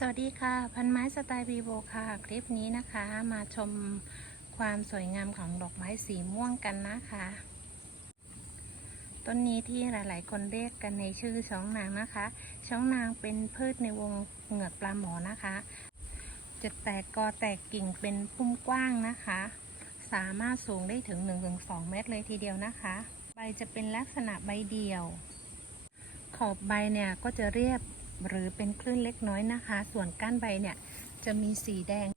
สวัสดีค่ะ พันไม้สไตล์วีโวค่ะ คลิปนี้นะคะ มาชมความสวยงามของดอกไม้สีม่วงกันนะคะ ต้นนี้ที่หลาย ๆ คนเรียกกันในชื่อช้องนางนะคะ ช้องนางเป็นพืชในวงเหงือกปลาหมอนะคะ จะแตกกอแตกกิ่งเป็นพุ่มกว้างนะคะ สามารถสูงได้ถึง 1-2 เมตรเลยทีเดียวนะคะ ใบจะเป็นลักษณะใบเดี่ยว ขอบใบเนี่ยก็จะเรียบ หรือเป็นคลื่นเล็กน้อยนะคะ ส่วนก้านใบเนี่ยจะมีสีแดง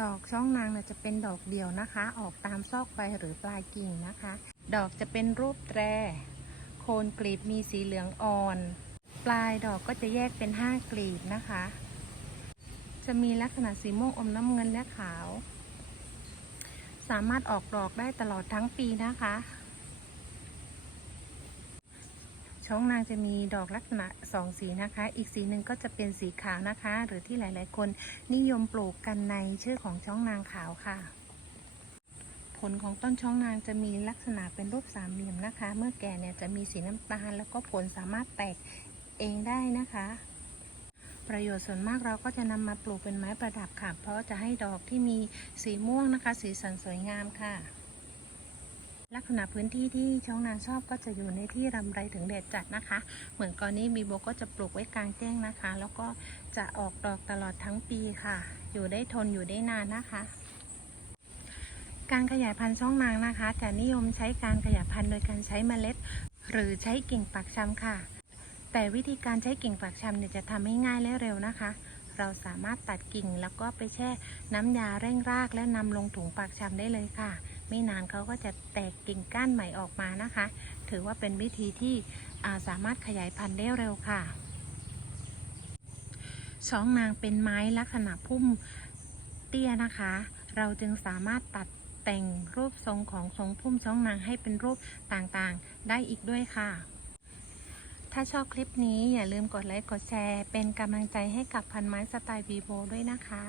ดอกช่องนางนี่ยจะเป็นดอกเดียวนะคะ ออกตามซอกใบหรือปลายกิ่งนะคะ ดอกจะเป็นรูปแตร โคนกลีบมีสีเหลืองอ่อน ปลายดอกก็จะแยกเป็นห้ากลีบนะคะ จะมีลักษณะสีม่วงอมน้ำเงินและขาว สามารถออกดอกได้ตลอดทั้งปีนะคะ ช่องนางจะมีดอกลักษณะสองสีนะคะ อีกสีหนึ่งก็จะเป็นสีขาวนะคะ หรือที่หลาย ๆ คนนิยมปลูกกันในชื่อของช่องนางขาวค่ะ ผลของต้นช่องนางจะมีลักษณะเป็นรูปสามเหลี่ยมนะคะ เมื่อแก่เนี่ยจะมีสีน้ำตาล แล้วก็ผลสามารถแตกเองได้นะคะประโยชน์ส่วนมากเราก็จะนำมาปลูกเป็นไม้ประดับค่ะ เพราะจะให้ดอกที่มีสีม่วงนะคะ สีสันสวยงามค่ะ ลักษณะพื้นที่ที่ช่องนางชอบก็จะอยู่ในที่รำไรถึงแดดจัดนะคะ เหมือนกรณีบีโบก็จะปลูกไว้กลางแจ้งนะคะ แล้วก็จะออกดอกตลอดทั้งปีค่ะ อยู่ได้ทนอยู่ได้นานนะคะการขยายพันธุ์ช่องนางนะคะ จะนิยมใช้การขยายพันธุ์โดยการใช้เมล็ด หรือใช้กิ่งปักชำค่ะ แต่วิธีการใช้กิ่งปักชำเนี่ยจะทำให้ง่ายและเร็วนะคะ เราสามารถตัดกิ่งแล้วก็ไปแช่น้ำยาเร่งรากและนำลงถุงปักชำได้เลยค่ะ ไม่นานเขาก็จะแตกกิ่งก้านใหม่ออกมานะคะ ถือว่าเป็นวิธีที่าสามารถขยายพันธุ์ได้เร็วค่ะช้องนางเป็นไม้ลักษณะพุ่มเตี้ยนะคะ เราจึงสามารถตัดแต่งรูปทรงของทรงพุ่มช้องนางให้เป็นรูปต่างๆ ได้อีกด้วยค่ะ ถ้าชอบคลิปนี้อย่าลืมกดไลค์กดแชร์ เป็นกำลังใจให้กับพันไม้สไตล์วีโวด้วยนะคะ